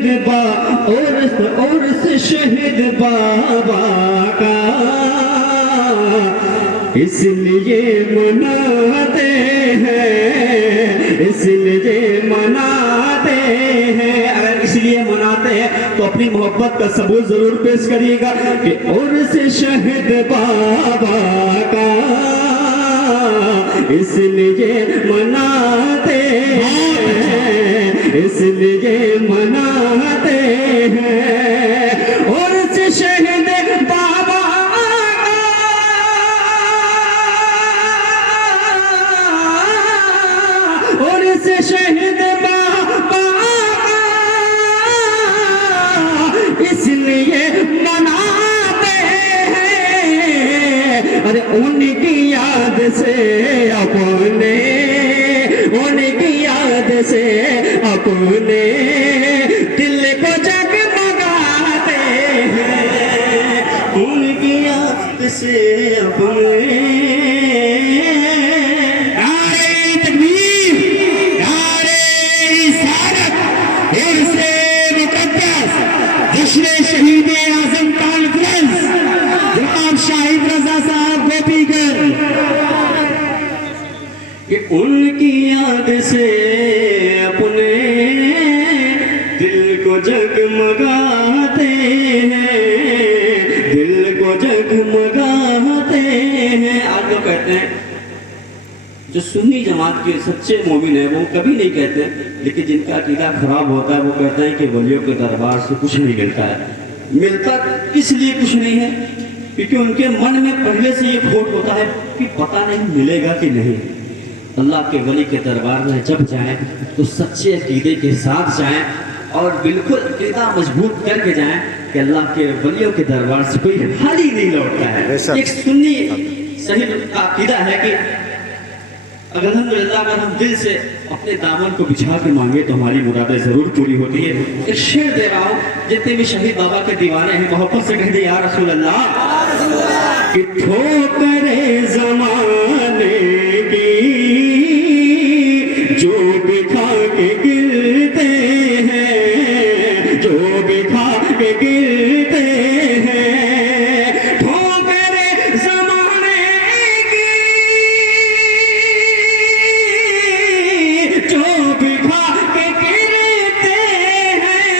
शहीद बा और शहीद बाबा का, इसलिए मनाते हैं, इसलिए मनाते हैं। अगर इसलिए मनाते हैं तो अपनी मोहब्बत का सबूत जरूर पेश करिएगा कि और से शहीद बाबा का, इसलिए मनाते हैं, इसलिए मनाते हैं। और से शहीद बाबा और से शहीद बाबा इसलिए मनाते हैं। अरे उनकी याद से अपने, उनकी याद से अपने दिल को जगमगाते हैं, उनकी याद से अपने। शहीद आजम कॉन्फ्रेंस जनाब शाहिद रजा साहब गोपीगढ़, कि उनकी याद से अपने दिल को जगमगाते हैं, दिल को जगमगाते हैं। आप लोग कहते हैं जो सुन्नी जमात के सच्चे मोमिन है वो कभी नहीं कहते, लेकिन जिनका अकीदा खराब होता है वो कहते हैं कि वलियों के दरबार से कुछ नहीं मिलता है। मिलता इसलिए कुछ नहीं है क्योंकि उनके मन में पहले से ये खोट होता है कि पता नहीं मिलेगा कि नहीं। अल्लाह के वली के दरबार में जब जाएं तो सच्चे अकीदे के साथ जाएं और बिल्कुल अकीदा मजबूत करके जाएं कि अल्लाह के वलियों के दरबार से कोई खाली नहीं लौटता है। एक सुन्नी सही अकीदा है कि अल्हम्दुलिल्लाह अगर हम दिल से अपने दामन को बिछा के मांगे तो हमारी मुरादें जरूर पूरी होती है। एक शेर दे रहा हूँ, जितने भी शहीद बाबा के दीवाने हैं मोहब्बत से कह दे या रसूल अल्लाह। कि ठोकरे जमाने की जो बिखा के गिरते हैं, जो बिखा के गिरते हैं, ठोकरे जमाने की जो बिखा के गिरते हैं।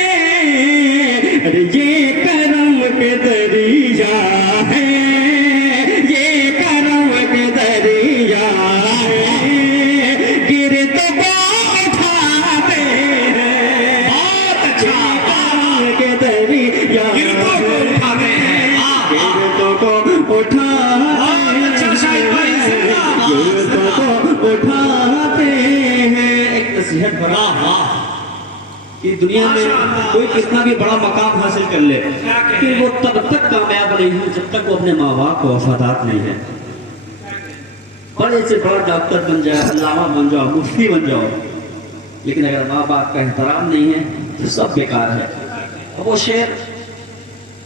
अरे ये करम के दरिया है, ये करम के दरिया है, गिर तो उठाते हैं। बहुत अच्छा, करम के दरिया गिर तो उठाते हैं, गिर तो उठाते हैं। एक नसीहत भरा कि दुनिया में कोई कितना भी बड़ा मकाम हासिल कर ले कि वो तब तक कामयाब नहीं है जब तक वो अपने माँ बाप को वफादार नहीं है। बड़े से बड़ा डॉक्टर बन जाए, अल्लामा बन जाओ, मुफ्ती बन जाओ, लेकिन अगर माँ बाप का एहतराम नहीं है तो सब बेकार है। अब वो शेर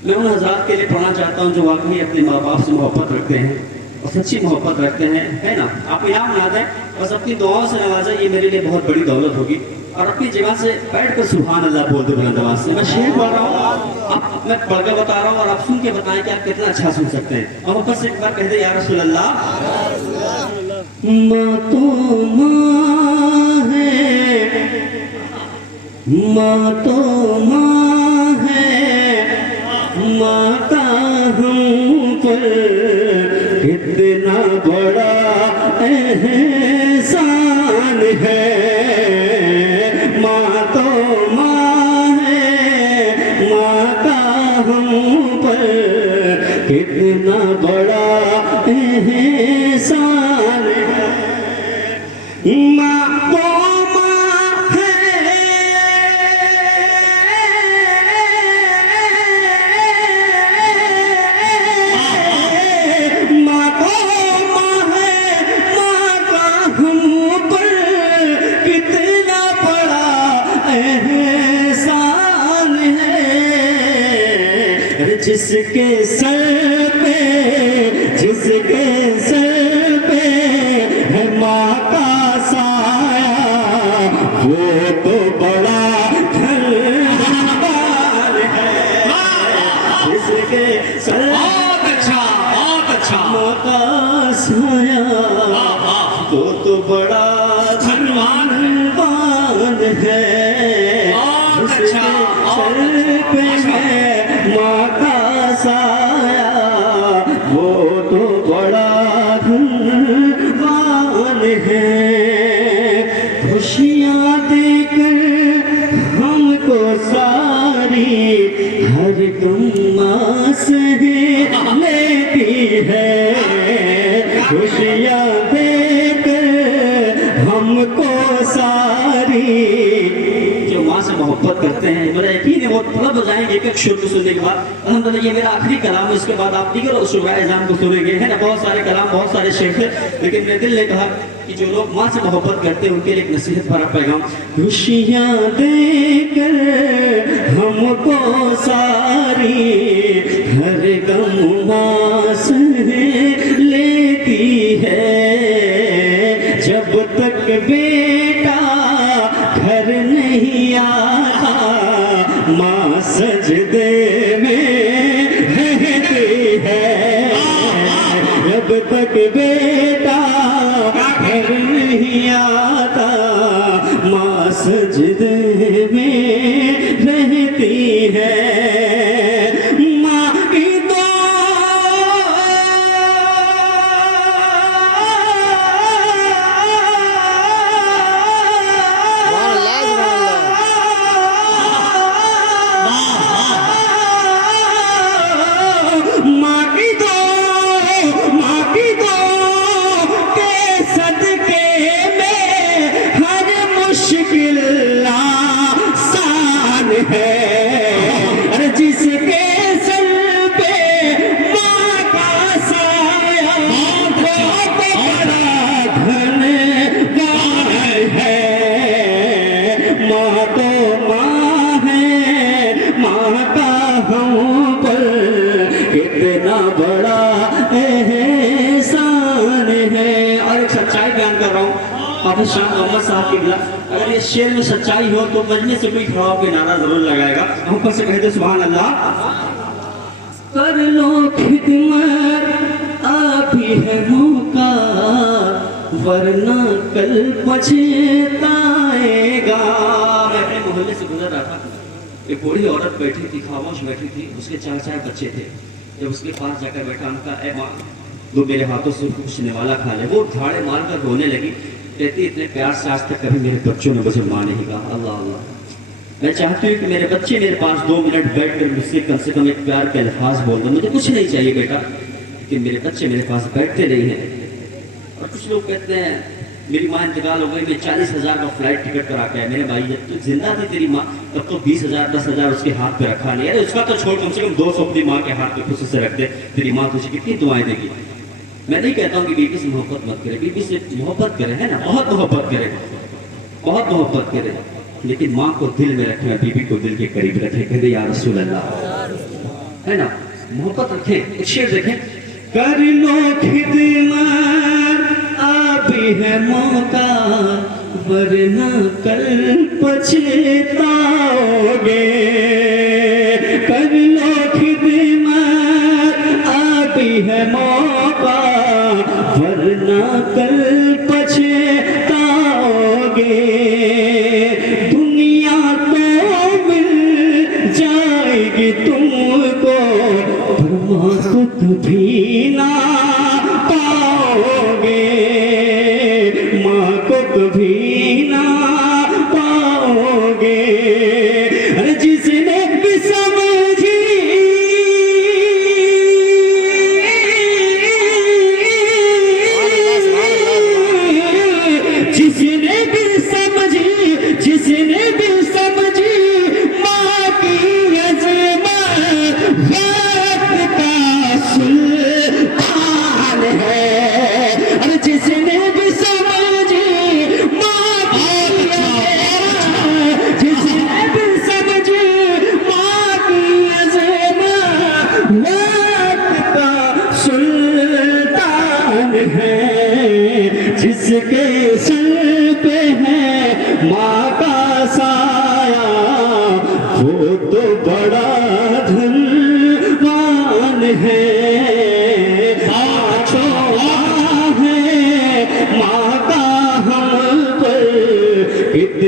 मैं उन हज़रात के लिए पढ़ना चाहता हूँ जो वाकई अपने माँ बाप से मोहब्बत रखते हैं और सच्ची मोहब्बत रखते हैं, है ना। आपको इनाम ना दें, बस अपनी दुआओं से नवाजा, ये मेरे लिए बहुत बड़ी दौलत होगी। और अपनी जगह से बैठ कर सुभान अल्लाह बोल दो बुलंद आवाज से। मैं शेर पढ़ रहा हूँ, आप मैं पढ़ कर बता रहा हूँ और आप सुन के बताएं कि आप कितना अच्छा सुन सकते हैं। और ऊपर से एक बार कह दे या रसूल अल्लाह। माँ तो माँ है, माँ तो माँ है, माँ का हम पर कितना बड़ा एहसान है। माँ तो माँ है, माँ का हम पर कितना बड़ा एहसान है। माँ तो जिसके सर पे, जिसके सर पे है माँ का साया, वो तो बड़ा घर बड़ा धनवान है, उसके सर पे है माँ का साया, वो तो बड़ा धनवान है। खुशियाँ देकर हमको सारी हर गम सह लेती है, खुशियाँ देकर हमको सारी। जो माँ से मोहब्बत करते हैं मेरा यकीन है वो तलब हो जाएंगे एक एक शुरू सुनने के बाद। अल्हम्दुलिल्लाह ये मेरा आखिरी कलाम है, उसके बाद आप दीगर शुरा एजान को सुनेंगे, है ना। बहुत सारे कलाम, बहुत सारे शेर थे, लेकिन मेरे दिल ने कहा कि जो लोग माँ से मोहब्बत करते हैं उनके लिए एक नसीहत भरा पैगाम। खुशियाँ देकर हमको सारी हर गम माँ सह लेती है, जब तक बेटा घर नहीं आता माँ सजदे में रहती है, जब तक बेटा घर नहीं आता माँ सजदे में रहती है। माँ की जिसके सर पे माँ का साया बहुत बड़ा धनवान है। माँ तो माँ है, माँ का हम पर कितना बड़ा एहसान है। और एक सच्चाई बयान कर रहा हूँ हाफिज शाह मोहम्मद साहब की बिला, अगर ये शेर में सच्चाई हो तो मजमे से कोई खड़ा होकर नारा जरूर लगाएगा। हम ऊपर से कह दे सुभान अल्लाह। कर लो खिदमत अभी है मौका, वरना कल पछताएगा। मैं अपने मोहल्ले से गुजर रहा था, एक बूढ़ी औरत बैठी थी, खामोश बैठी थी, उसके 4 बच्चे थे। जब उसके पास जाकर बैठा, उनका ए माँ दो मेरे हाथों से कुछ निवाला खा ले। वो झाड़े मारकर रोने लगी, कहती इतने प्यार से आज तक कभी मेरे बच्चों ने मुझे माँ नहीं कहा। अल्लाह अल्लाह, मैं चाहती हूँ कि मेरे बच्चे मेरे पास 2 मिनट बैठकर मुझसे कम से कम एक प्यार के अल्फाज बोल दो। मुझे कुछ नहीं चाहिए बेटा, लेकिन मेरे बच्चे मेरे पास बैठते नहीं हैं। और कुछ लोग कहते हैं मेरी माँ इंतकाल हो गई, मैं 40,000 का फ्लाइट टिकट करा के आया। मेरे भाई जब तू जिंदा थी तेरी माँ तब तो 20,000 10,000 उसके हाथ पे रखा नहीं। अरे उसका तो छोड़, कम से कम 200 अपनी माँ के हाथ पे खुशी से रख दे, तेरी माँ तुझे कितनी दुआएं देगी। मैं नहीं कहता हूँ कि बीबी से मोहब्बत मत करे, बीबी से मोहब्बत करे, है ना, बहुत मोहब्बत करे, बहुत मोहब्बत करे, लेकिन माँ को दिल में रखना, बीबी को दिल के करीब रखे। कहते या रसूल अल्लाह, है ना, मोहब्बत रखें। एक शेर देखें, कर लो खिदमत अभी है मौका, वरना कल पछताओगे। कर लो खिदमत अभी है मौका, वरना कल पछताओगे। दुनिया तो मिल जाएगी तुमको, पर माँ को कभी ना पाओगे, माँ को कभी ना पाओगे। अरे जिसने भी समझी माँ की अज़मत, वक्त का सुल्तान है।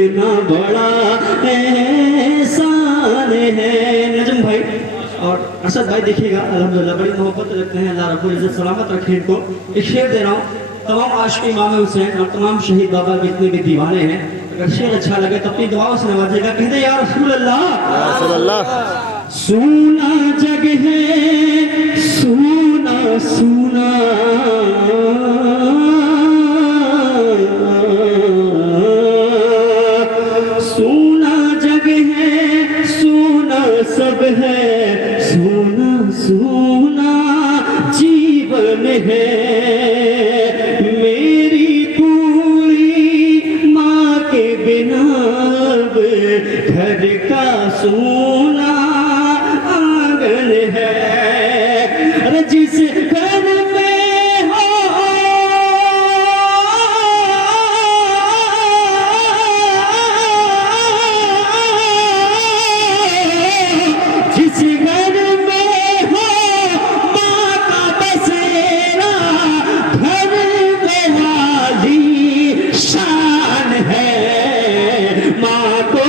कितना बड़ा एहसान है। नजम भाई और असद भाई देखिएगा, अल्हम्दुलिल्लाह बड़ी मोहब्बत रखते हैं, अल्लाह रब्बुल इज्जत सलामत रखे इनको। एक शेर दे रहा हूँ, तमाम आशिक इमाम हुसैन और तमाम शहीद बाबा जितने भी दीवाने हैं, अगर शेर अच्छा लगे तो अपनी दुआओं से नवाजिएगा। कहते या रसूल अल्लाह, सूना जग है सूना सूना, सूना जग है सूना सब है, सूना सूना जीवन है। मेरी पूरी माँ के बिना घर का सोना आंगन है। अरे जिस घर में हो जिस घर में हो माँ का बसेरा, घर में वाली शान है। माँ को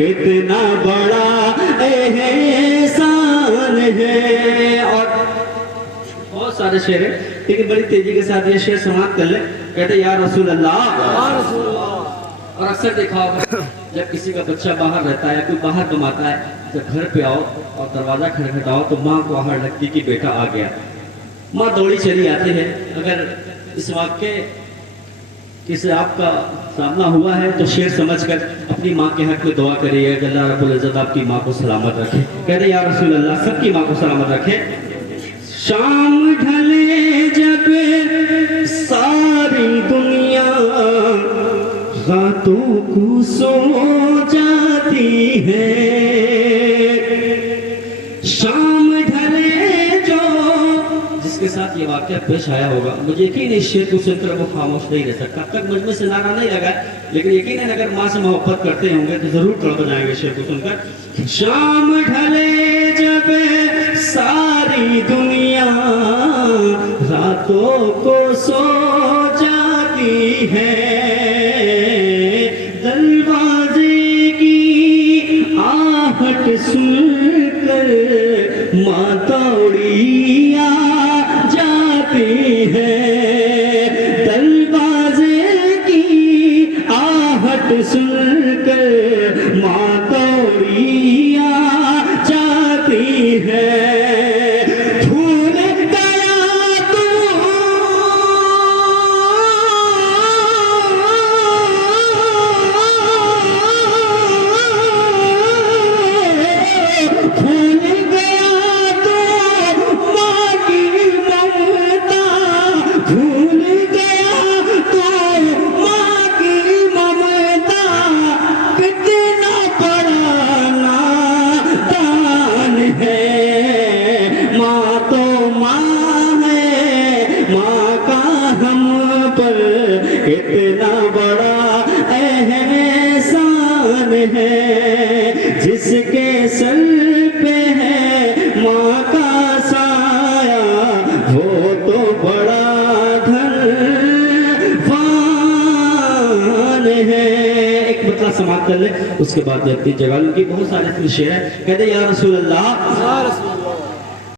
कितना बड़ा एहसान है। और बहुत सारे शेर है, लेकिन बड़ी तेजी के साथ ये शेर समाप्त कर ले। कहते या रसूल अल्लाह। और अक्सर देखा होगा जब किसी का बच्चा बाहर रहता है या कोई बाहर कमाता है, जब घर पे आओ और दरवाजा खटखटाओ तो माँ को आहट लगती कि बेटा आ गया। माँ दौड़ी चली आती है। अगर इस वाक्य किसी आपका सामना हुआ है तो शेर समझकर अपनी माँ के हक में दुआ करिए, अल्लाह रब्बुल इज्जत आपकी माँ को सलामत रखे। कहते या रसूल अल्लाह, सबकी माँ को सलामत रखे। शाम ढले जब सारी दुनिया रातों को सो जाती है, शाम ढले जो जिसके साथ ये वाक्य पेश आया होगा, मुझे यकीन इस शेर को सुनकर वो खामोश नहीं रह सकता। अब तक मुझमें से नारा नहीं लगा, लेकिन यकीन है अगर माँ से मोहब्बत करते होंगे तो जरूर तड़प जाएंगे शेर को सुनकर। शाम ढले जब सारी दुनिया रातों को सो जाती है, दरवाजे की आहट सुनकर माँ दौड़ी जाती है। दरवाजे की आहट सुनकर माँ दौड़िया जाती है। भूल गया तू भूल गया तू माँ की ममता, भूल गया तो माँ की ममता, कितना बड़ा नादान है। माँ तो माँ है, माँ का हम पर कितना बड़ा एहसान है। जिसके सर पे है माँ का साया, वो तो बड़ा धनवान है। एक मतलब समाप्त कर ले, उसके बाद व्यक्ति जगह उनकी बहुत सारे शेर है। कहते या रसूल अल्लाह,